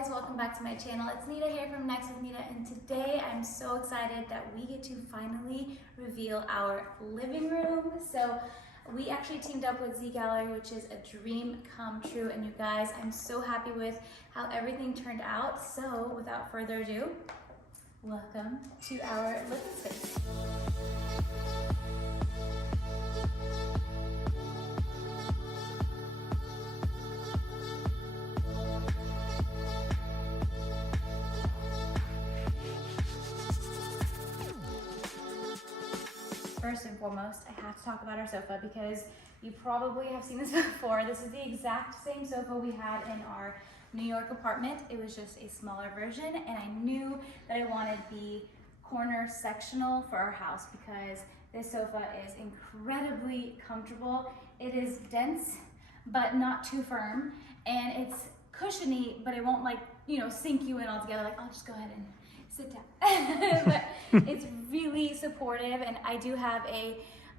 guys, welcome back to my channel. It's Nita here from Next with Nita, and today I'm so excited that we get to finally reveal our living room. So we actually teamed up with Z Gallerie, which is a dream come true, and you guys, I'm so happy with how everything turned out. So without further ado, welcome to our living space. First and foremost, I have to talk about our sofa because you probably have seen this before. This is the exact same sofa we had in our New York apartment. It was just a smaller version, and I knew that I wanted the corner sectional for our house because this sofa is incredibly comfortable. It is dense, but not too firm, and it's cushiony, but it won't sink you in altogether. Like, I'll just go ahead and sit down. But it's really supportive, and I do have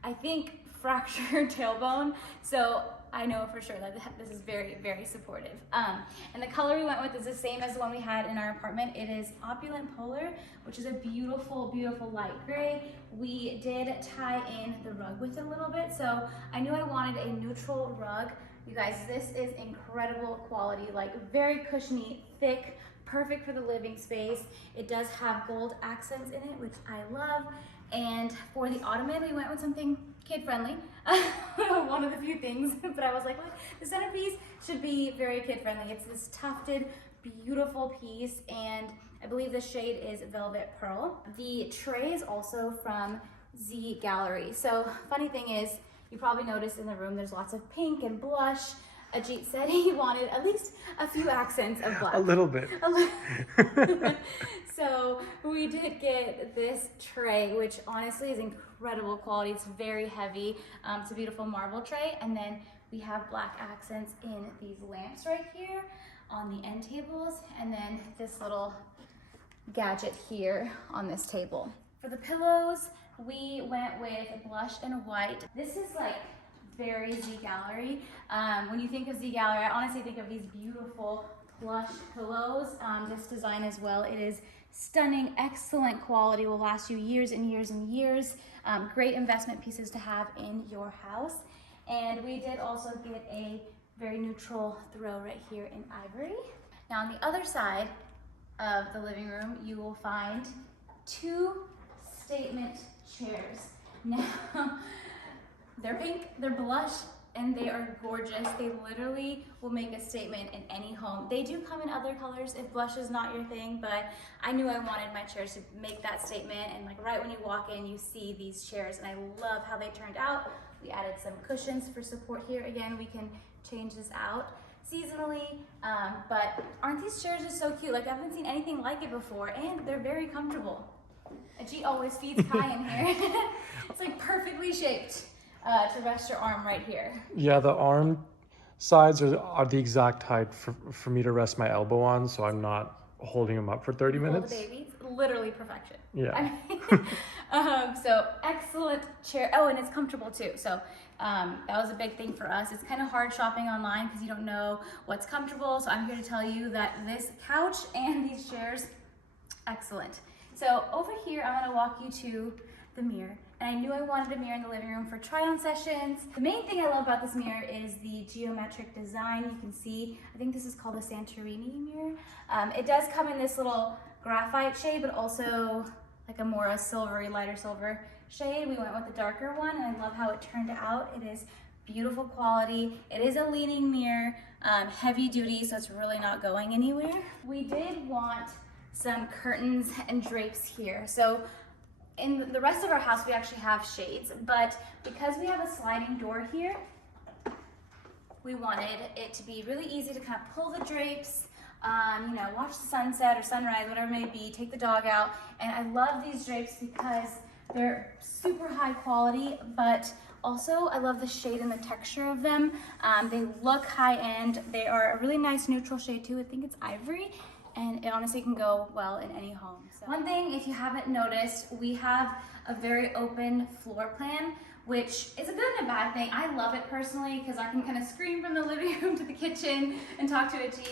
I think, fractured tailbone, so I know for sure that this is very, very supportive. And the color we went with is the same as the one we had in our apartment. It is Opulent Polar, which is a beautiful, beautiful light gray. We did tie in the rug with it a little bit, so I knew I wanted a neutral rug. You guys, this is incredible quality, like very cushiony, thick, perfect for the living space. It does have gold accents in it, which I love. And for the Ottoman, we went with something kid-friendly. One of the few things, but I was like, look, the centerpiece should be very kid-friendly. It's this tufted, beautiful piece, and I believe the shade is Velvet Pearl. The tray is also from Z Gallerie. So funny thing is, you probably noticed in the room, there's lots of pink and blush. Ajit said he wanted at least a few accents of black. A little bit. So we did get this tray, which honestly is incredible quality. It's very heavy. It's a beautiful marble tray. And then we have black accents in these lamps right here on the end tables. And then this little gadget here on this table. For the pillows, we went with blush and white. This is like very Z Gallerie. When you think of Z Gallerie, I honestly think of these beautiful plush pillows. This design as well, it is stunning, excellent quality, will last you years and years and years. Great investment pieces to have in your house. And we did also get a very neutral throw right here in ivory. Now on the other side of the living room, you will find two statement chairs. Now, they're pink, they're blush, and they are gorgeous. They literally will make a statement in any home. They do come in other colors if blush is not your thing, but I knew I wanted my chairs to make that statement, and like right when you walk in, you see these chairs, and I love how they turned out. We added some cushions for support here. Again, we can change this out seasonally, but aren't these chairs just so cute? Like, I haven't seen anything like it before, and they're very comfortable. Ajit always feeds Kai in here. It's like perfectly shaped. To rest your arm right here. Yeah, the arm sides are the exact height for me to rest my elbow on, so I'm not holding them up for 30 minutes. Hold the baby, literally perfection. Yeah. So excellent chair. Oh, and it's comfortable too. So that was a big thing for us. It's kind of hard shopping online because you don't know what's comfortable. So I'm here to tell you that this couch and these chairs, excellent. So over here, I'm gonna walk you to the mirror. And I knew I wanted a mirror in the living room for try-on sessions. The main thing I love about this mirror is the geometric design. You can see, I think this is called the Santorini mirror. It does come in this little graphite shade, but also like a more silvery, lighter silver shade. We went with the darker one, and I love how it turned out. It is beautiful quality. It is a leaning mirror, heavy duty, so it's really not going anywhere. We did want some curtains and drapes here. So in the rest of our house, we actually have shades, but because we have a sliding door here, we wanted it to be really easy to kind of pull the drapes, watch the sunset or sunrise, whatever it may be, take the dog out. And I love these drapes because they're super high quality, but also I love the shade and the texture of them. They look high end. They are a really nice neutral shade too. I think it's ivory. And it honestly can go well in any home. So one thing, if you haven't noticed, we have a very open floor plan, which is a good and a bad thing. I love it personally because I can kind of scream from the living room to the kitchen and talk to a T.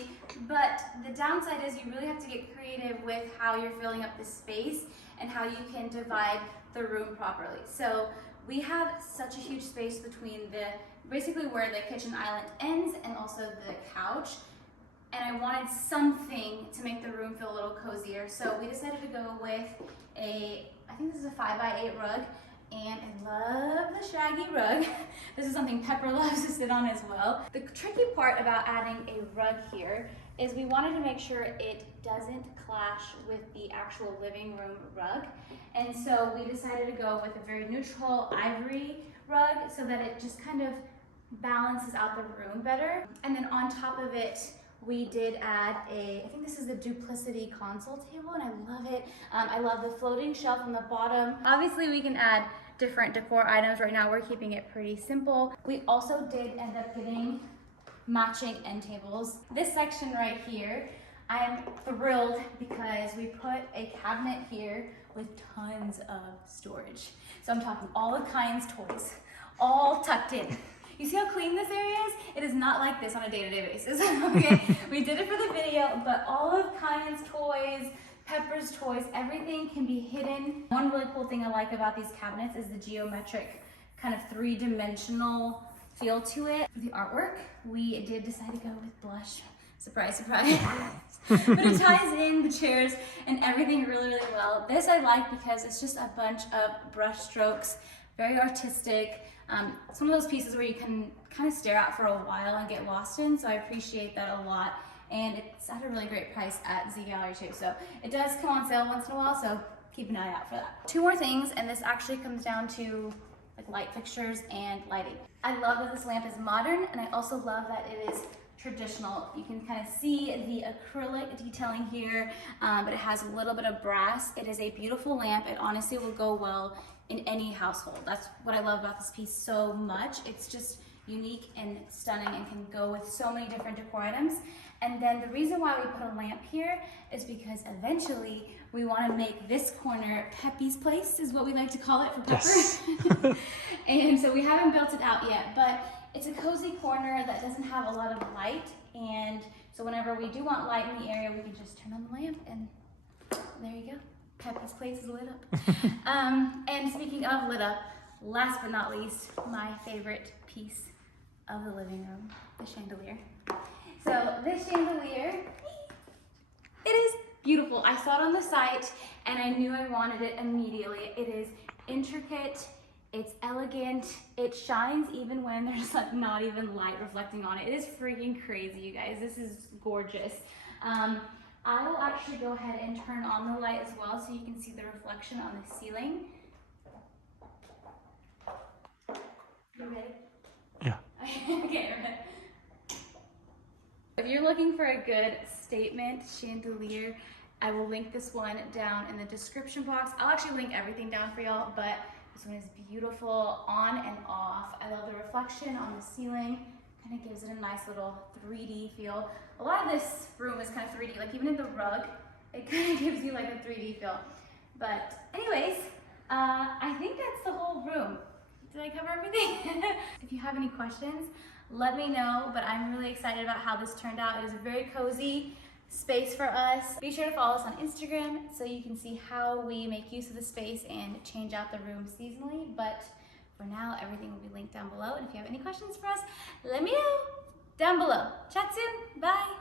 But the downside is you really have to get creative with how you're filling up the space and how you can divide the room properly. So we have such a huge space between basically where the kitchen island ends and also the couch. And I wanted something to make the room feel a little cozier. So we decided to go with I think this is a 5x8 rug, and I love the shaggy rug. This is something Pepper loves to sit on as well. The tricky part about adding a rug here is we wanted to make sure it doesn't clash with the actual living room rug. And so we decided to go with a very neutral ivory rug so that it just kind of balances out the room better. And then on top of it, we did add I think this is the Duplicity console table, and I love it. I love the floating shelf on the bottom. Obviously we can add different decor items. Right now we're keeping it pretty simple. We also did end up getting matching end tables. This section right here, I am thrilled because we put a cabinet here with tons of storage. So I'm talking all of Kyan's toys, all tucked in. You see how clean this area is? It is not like this on a day-to-day basis, okay? We did it for the video, but all of Kyan's toys, Pepper's toys, everything can be hidden. One really cool thing I like about these cabinets is the geometric kind of three-dimensional feel to it. For the artwork, we did decide to go with blush. Surprise, surprise. But it ties in the chairs and everything really, really well. This I like because it's just a bunch of brush strokes, very artistic. It's one of those pieces where you can kind of stare at for a while and get lost in, so I appreciate that a lot. And it's at a really great price at Z Gallerie too, so it does come on sale once in a while, so keep an eye out for that. Two more things, and this actually comes down to like light fixtures and lighting. I love that this lamp is modern, and I also love that it is traditional. You can kind of see the acrylic detailing here, but it has a little bit of brass. It is a beautiful lamp. It honestly will go well in any household. That's what I love about this piece so much. It's just unique and stunning and can go with so many different decor items. And then the reason why we put a lamp here is because eventually we want to make this corner Peppy's place, is what we like to call it for Pepper. Yes. And so we haven't built it out yet, but it's a cozy corner that doesn't have a lot of light. And so whenever we do want light in the area, we can just turn on the lamp and there you go. Peppy's place is lit up. And speaking of lit up, last but not least, my favorite piece of the living room, the chandelier. So this chandelier, it is beautiful. I saw it on the site and I knew I wanted it immediately. It is intricate, it's elegant, it shines even when there's like not even light reflecting on it. It is freaking crazy, you guys. This is gorgeous. I will actually go ahead and turn on the light as well so you can see the reflection on the ceiling. You ready? Yeah. Okay, ready. If you're looking for a good statement chandelier, I will link this one down in the description box. I'll actually link everything down for y'all, but this one is beautiful on and off. I love the reflection on the ceiling. Kind of gives it a nice little 3D feel. A lot of this room is kind of 3D, like even in the rug, it kind of gives you like a 3D feel. But anyways, I think that's the whole room. Did I cover everything? If you have any questions, let me know, but I'm really excited about how this turned out. It is a very cozy space for us. Be sure to follow us on Instagram so you can see how we make use of the space and change out the room seasonally. But for now, everything will be linked down below. And if you have any questions for us, let me know down below. Chat soon. Bye.